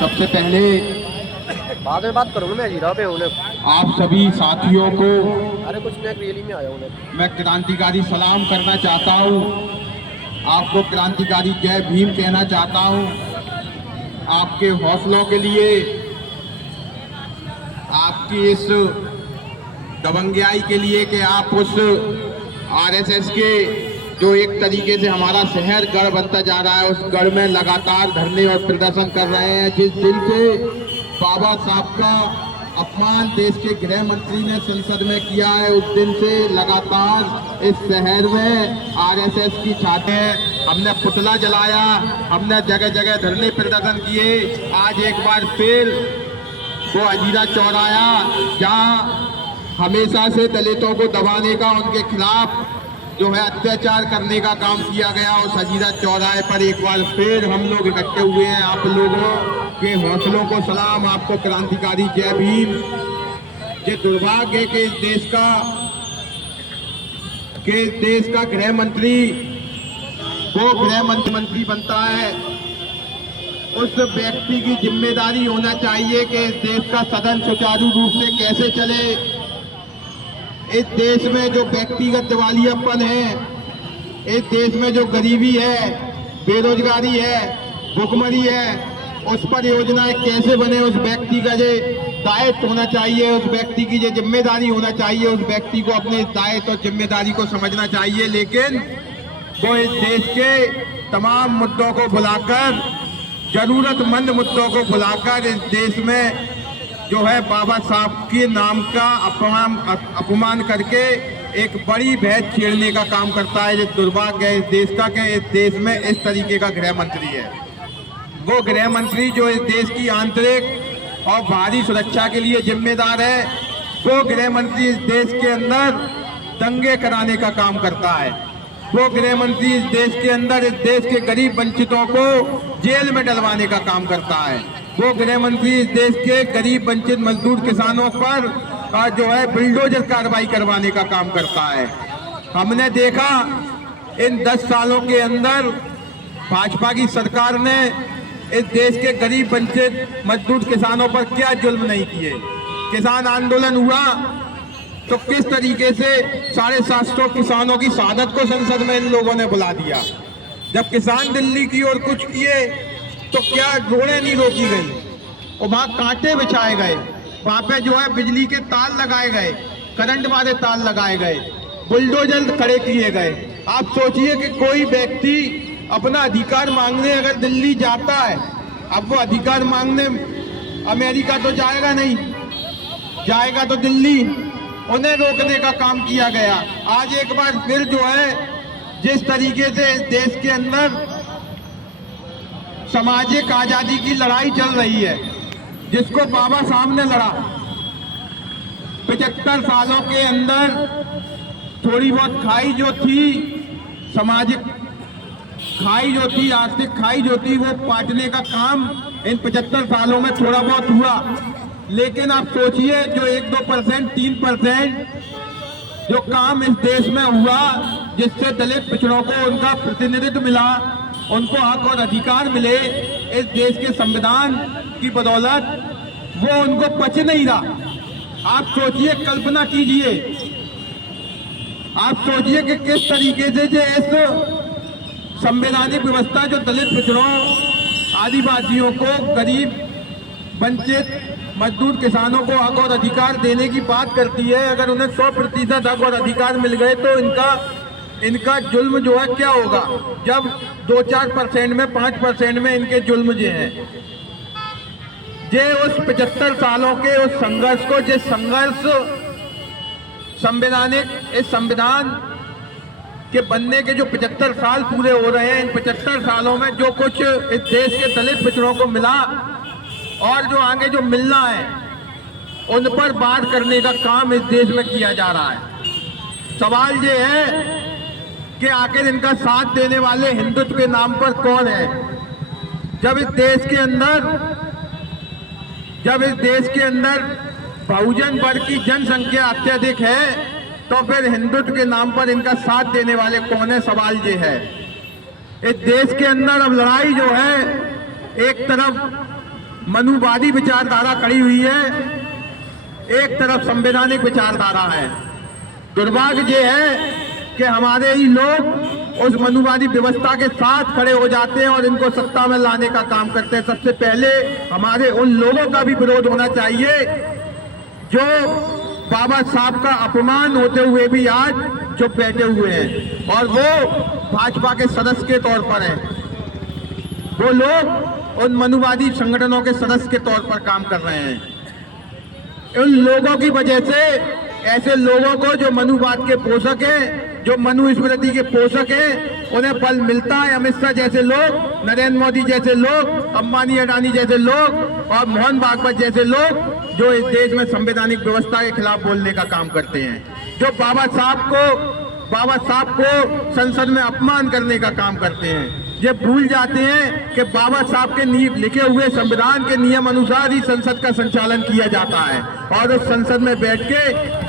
सबसे पहले बाद में बात करूँगा मैं जीरा पे उन्हें। आप सभी साथियों को अरे कुछ नहीं, रैली में आया उन्हें। मैं क्रांतिकारी सलाम करना चाहता हूँ। आपको क्रांतिकारी जय भीम कहना चाहता हूँ। आपके हौसलों के लिए, आपकी इस दबंगियाई के लिए कि आप उस आरएसएस के जो एक तरीके से हमारा शहर गढ़ बनता जा रहा है, उस गढ़ में लगातार धरने और प्रदर्शन कर रहे हैं। जिस दिन से बाबा साहब का अपमान देश के गृह मंत्री ने संसद में किया है, उस दिन से लगातार इस शहर में आरएसएस की छातें, हमने पुतला जलाया, हमने जगह जगह धरने प्रदर्शन किए। आज एक बार फिर वो अजीरा चौराया जहाँ हमेशा से दलितों को दबाने का, उनके खिलाफ जो है अत्याचार करने का काम किया गया, उस अजीरा चौराहे पर एक बार फिर हम लोग इकट्ठे हुए हैं। आप लोगों के हौसलों को सलाम, आपको क्रांतिकारी जय भीम। ये दुर्भाग्य के देश का गृह मंत्री वो गृह मंत्री बनता है, उस व्यक्ति की जिम्मेदारी होना चाहिए कि इस देश का सदन सुचारू रूप से कैसे चले। इस देश में जो व्यक्तिगत दिवालियापन है, इस देश में जो गरीबी है, बेरोजगारी है, भुखमरी है, उस पर योजनाएं कैसे बने, उस व्यक्ति का जो दायित्व होना चाहिए, उस व्यक्ति की जो जिम्मेदारी होना चाहिए, उस व्यक्ति को अपने दायित्व और जिम्मेदारी को समझना चाहिए। लेकिन वो इस देश के तमाम मुद्दों को भुलाकर, जरूरतमंद मुद्दों को भुलाकर इस देश में जो है बाबा साहब के नाम का अपमान करके एक बड़ी बहस छेड़ने का काम करता है। जो दुर्भाग्य है इस देश का कि इस देश में इस तरीके का गृह मंत्री है। वो गृह मंत्री जो इस देश की आंतरिक और बाहरी सुरक्षा के लिए जिम्मेदार है, वो गृह मंत्री इस देश के अंदर दंगे कराने का काम करता है। वो गृह मंत्री इस देश के अंदर इस देश के गरीब वंचितों को जेल में डलवाने का काम करता है। वो गृह मंत्री इस देश के गरीब वंचित मजदूर किसानों पर जो है बुलडोजर कार्रवाई करवाने का काम करता है। हमने देखा इन 10 सालों के अंदर भाजपा की सरकार ने इस देश के गरीब वंचित मजदूर किसानों पर क्या जुल्म नहीं किए। किसान आंदोलन हुआ तो किस तरीके से 750 किसानों की शहादत को संसद में इन लोगों ने बुला दिया। जब किसान दिल्ली की ओर कुछ किए तो क्या रोड़ें नहीं रोकी गई, और वहां कांटे बिछाए गए, वहां पे जो है बिजली के तार लगाए गए, करंट वाले तार लगाए गए, बुलडोजर खड़े किए गए। आप सोचिए कि कोई व्यक्ति अपना अधिकार मांगने अगर दिल्ली जाता है, अब वो अधिकार मांगने अमेरिका तो जाएगा नहीं, जाएगा तो दिल्ली, उन्हें रोकने का काम किया गया। आज एक बार फिर जो है जिस तरीके से इस देश के अंदर सामाजिक आजादी की लड़ाई चल रही है, जिसको बाबा साहब ने लड़ा, 75 सालों के अंदर थोड़ी बहुत खाई जो थी, सामाजिक खाई जो थी, आर्थिक खाई जो थी, वो पाटने का काम इन 75 सालों में थोड़ा बहुत हुआ। लेकिन आप सोचिए जो 1-2%, 3% जो काम इस देश में हुआ, जिससे दलित पिछड़ों को उनका प्रतिनिधित्व मिला, उनको हक और अधिकार मिले इस देश के संविधान की बदौलत, वो उनको पच नहीं रहा। आप सोचिए, कल्पना कीजिए, आप सोचिए कि किस तरीके से जो इस संवैधानिक व्यवस्था जो दलित पिछड़ों, आदिवासियों को, गरीब वंचित मजदूर किसानों को हक और अधिकार देने की बात करती है, अगर उन्हें 100% हक और अधिकार मिल गए तो इनका जुल्म जो है क्या होगा, जब 2-4% में, 5% में इनके जुल्म जो हैं। जे उस 75 सालों के उस संघर्ष को, जिस संघर्ष संवैधानिक, इस संविधान के बनने के जो 75 साल पूरे हो रहे हैं, इन 75 सालों में जो कुछ इस देश के दलित पिछड़ों को मिला और जो आगे जो मिलना है, उन पर बात करने का काम इस देश में किया जा रहा है। सवाल ये है कि आखिर इनका साथ देने वाले हिंदुत्व के नाम पर कौन है? जब इस देश के अंदर बहुजन वर्ग की जनसंख्या अत्यधिक है, तो फिर हिंदुत्व के नाम पर इनका साथ देने वाले कौन है? सवाल ये है। इस देश के अंदर अब लड़ाई जो है, एक तरफ मनुवादी विचारधारा खड़ी हुई है, एक तरफ संवैधानिक विचारधारा है। दुर्भाग्य ये है कि हमारे ही लोग उस मनुवादी व्यवस्था के साथ खड़े हो जाते हैं और इनको सत्ता में लाने का काम करते हैं। सबसे पहले हमारे उन लोगों का भी विरोध होना चाहिए जो बाबा साहब का अपमान होते हुए भी आज चुप बैठे हुए हैं और वो भाजपा के सदस्य के तौर पर हैं। वो लोग उन मनुवादी संगठनों के सदस्य के तौर पर काम कर रहे हैं। उन लोगों की वजह से, ऐसे लोगों को जो मनुवाद के पोषक हैं, जो मनुस्मृति के पोषक हैं, उन्हें बल मिलता है। अमित शाह जैसे लोग, नरेंद्र मोदी जैसे लोग, अंबानी अडानी जैसे लोग और मोहन भागवत जैसे लोग जो इस देश में संवैधानिक व्यवस्था के खिलाफ बोलने का काम करते हैं, जो बाबा साहब को संसद में अपमान करने का काम करते हैं। ये भूल जाते हैं कि बाबा साहब के लिखे हुए संविधान के नियम अनुसार ही संसद का संचालन किया जाता है और उस संसद में बैठ के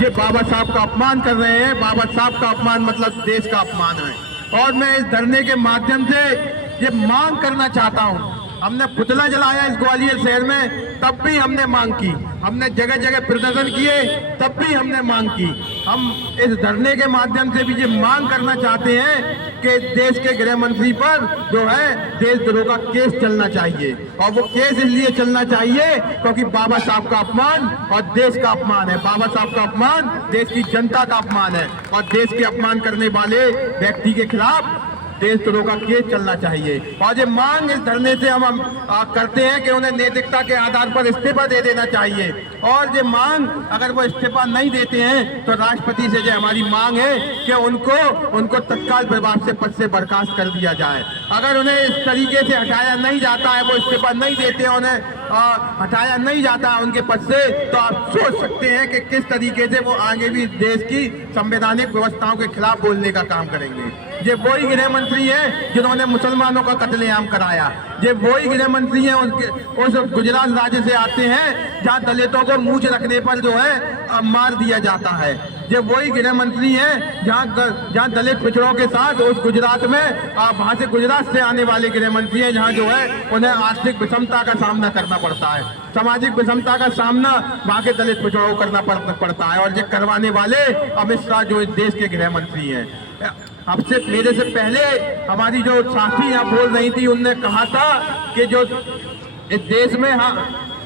ये बाबा साहब का अपमान कर रहे हैं। बाबा साहब का अपमान मतलब देश का अपमान है। और मैं इस धरने के माध्यम से ये मांग करना चाहता हूँ, हमने पुतला जलाया इस ग्वालियर शहर में, तब भी हमने मांग की। हमने जगह जगह प्रदर्शन किए, तब भी हमने मांग की। हम इस धरने के माध्यम से भी ये मांग करना चाहते हैं कि देश के गृह मंत्री पर जो है देशद्रोह का केस चलना चाहिए। और वो केस इसलिए चलना चाहिए क्योंकि बाबा साहब का अपमान और देश का अपमान है। बाबा साहब का अपमान देश की जनता का अपमान है और देश के अपमान करने वाले व्यक्ति के खिलाफ देशद्रोह का केस चलना चाहिए। और ये मांग इस धरने से हम करते हैं कि उन्हें नैतिकता के आधार पर इस्तीफा दे देना चाहिए। और ये मांग, अगर वो इस्तीफा नहीं देते हैं तो राष्ट्रपति से जो हमारी मांग है कि उनको तत्काल प्रभाव से पद से बर्खास्त कर दिया जाए। अगर उन्हें इस तरीके से हटाया नहीं जाता है, वो इस्तीफा नहीं देते हैं, उन्हें हटाया नहीं जाता है उनके पद से, तो आप सोच सकते हैं कि किस तरीके से वो आगे भी देश की संवैधानिक व्यवस्थाओं के खिलाफ बोलने का काम करेंगे। ये वही गृह मंत्री हैं जिन्होंने मुसलमानों का कत्लेआम कराया। ये वही गृह मंत्री हैं उस गुजरात राज्य से आते हैं जहां दलितों को मूंछ रखने पर जो है मार दिया जाता है। ये वही गृह मंत्री हैं जहां दलित पिछड़ों के साथ उस गुजरात में वहां से गुजरात से आने वाले गृह मंत्री हैं जहां जो है उन्हें आर्थिक विषमता का सामना करना पड़ता है, सामाजिक विषमता का सामना वहां के दलित पिछड़ों को करना पड़ता है। और ये करवाने वाले अमित शाह जो इस देश के गृह मंत्री हैं। मेरे से पहले हमारी जो साथी यहाँ बोल रही थी, उनने कहा था कि जो इस देश में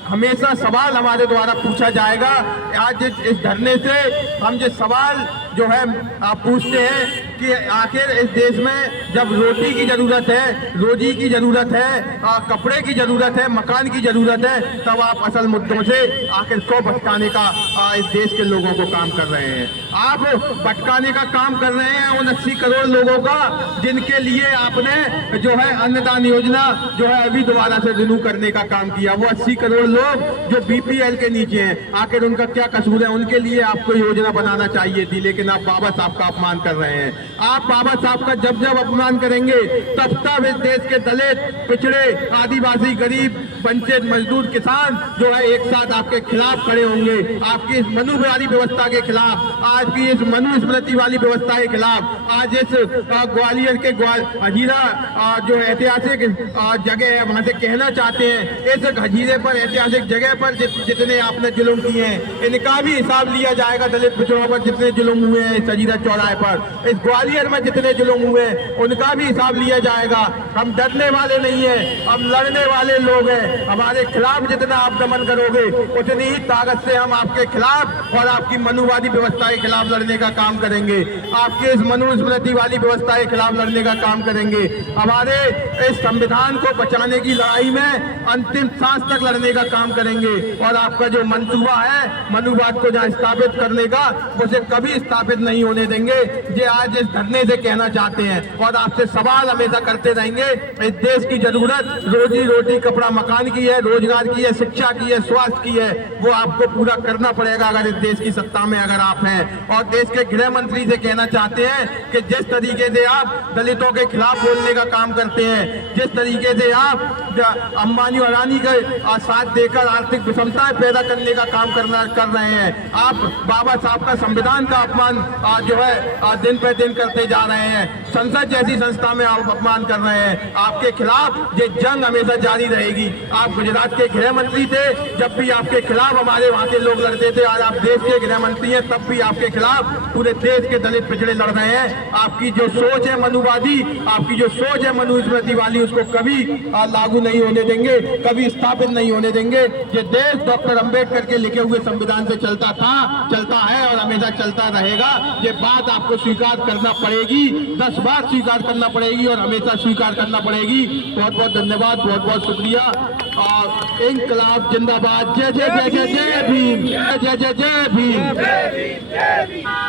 हमेशा सवाल हमारे द्वारा पूछा जाएगा। आज इस धरने से हम जो सवाल जो है आप पूछते हैं कि आखिर इस देश में जब रोटी की जरूरत है, रोजी की जरूरत है, कपड़े की जरूरत है, मकान की जरूरत है, तब आप असल मुद्दों से आखिर क्यों भटकाने का इस देश के लोगों को काम कर रहे हैं। आप भटकाने का काम कर रहे हैं उन 80 करोड़ लोगों का जिनके लिए आपने जो है अन्नदान योजना जो है अभी दोबारा से रिन्यू करने का काम किया। वो 80 करोड़ लोग जो बीपीएल के नीचे हैं, आखिर उनका क्या कसूर है? उनके लिए आपको योजना बनाना चाहिए थी, लेकिन आप बाबा साहब का अपमान कर रहे हैं। आप बाबा साहब का जब जब अपमान करेंगे तब तब इस देश के दलित, पिछड़े, आदिवासी, गरीब, वंचित, मजदूर, किसान जो है एक साथ आपके खिलाफ खड़े होंगे। आपकी इस मनुवादी व्यवस्था के खिलाफ, आज की इस मनुस्मृति वाली व्यवस्था के खिलाफ, आज इस ग्वालियर के हजीरा जो ऐतिहासिक जगह है वहां से कहना चाहते हैं, इस हजीरे पर, ऐतिहासिक जगह पर जितने आपने जुल्म किए हैं इनका भी हिसाब लिया जाएगा। दलित पिछड़ों पर जितने जुल्म हुए हैं इस हजीरा चौराहे पर, इस ग्वालियर में जितने जुल्म हुए उनका भी हिसाब लिया जाएगा। हम डरने वाले नहीं है, हम लड़ने वाले लोग हैं। हमारे खिलाफ जितना आप दमन करोगे उतनी ही ताकत से हम आपके खिलाफ और आपकी मनुवादी व्यवस्था के खिलाफ लड़ने का काम करेंगे, आपके इस मनुस्मृति वाली व्यवस्था के खिलाफ लड़ने का काम करेंगे। हमारे इस संविधान को बचाने की लड़ाई में अंतिम सांस तक लड़ने का काम करेंगे। और आपका जो मंसूबा है मनुवाद को जहाँ स्थापित करने का, उसे कभी स्थापित नहीं होने देंगे। ये आज इस धरने से कहना चाहते हैं और आपसे सवाल हमेशा करते रहेंगे। इस देश की जरूरत रोजी रोटी, कपड़ा, मकान की है, रोजगार की है, शिक्षा की है, स्वास्थ्य की है, वो आपको पूरा करना पड़ेगा अगर इस देश की सत्ता में अगर आप हैं। और देश के गृह मंत्री से कहना चाहते हैं कि जिस तरीके से आप दलितों के खिलाफ बोलने का काम करते हैं, जिस तरीके से आप अंबानी और अडानी के साथ देकर आर्थिक विषमताएं पैदा करने का काम कर रहे हैं, आप बाबा साहब का संविधान का अपमान जो है दिन पे दिन करते जा रहे हैं। संसद जैसी संस्था में आप अपमान कर रहे हैं। आपके खिलाफ ये जंग हमेशा जारी रहेगी। आप गुजरात के गृह मंत्री थे, जब भी आपके खिलाफ हमारे वहां के लोग लड़ते थे। आज आप देश के गृह मंत्री हैं, तब भी आपके खिलाफ पूरे देश के दलित पिछड़े लड़ रहे हैं। आपकी जो सोच है मनुवादी, आपकी जो सोच है मनुस्मृति वाली, उसको कभी लागू नहीं होने देंगे, कभी स्थापित नहीं होने देंगे। ये देश डॉक्टर अंबेडकर के लिखे हुए संविधान से चलता था, चलता है और हमेशा चलता रहेगा। ये बात आपको स्वीकार करना पड़ेगी, 10 बार स्वीकार करना पड़ेगी और हमेशा स्वीकार करना पड़ेगी। बहुत बहुत धन्यवाद, बहुत बहुत शुक्रिया। और इंकलाब जिंदाबाद। जय जय जय जय जय भीम, जय जय जय जय भीम।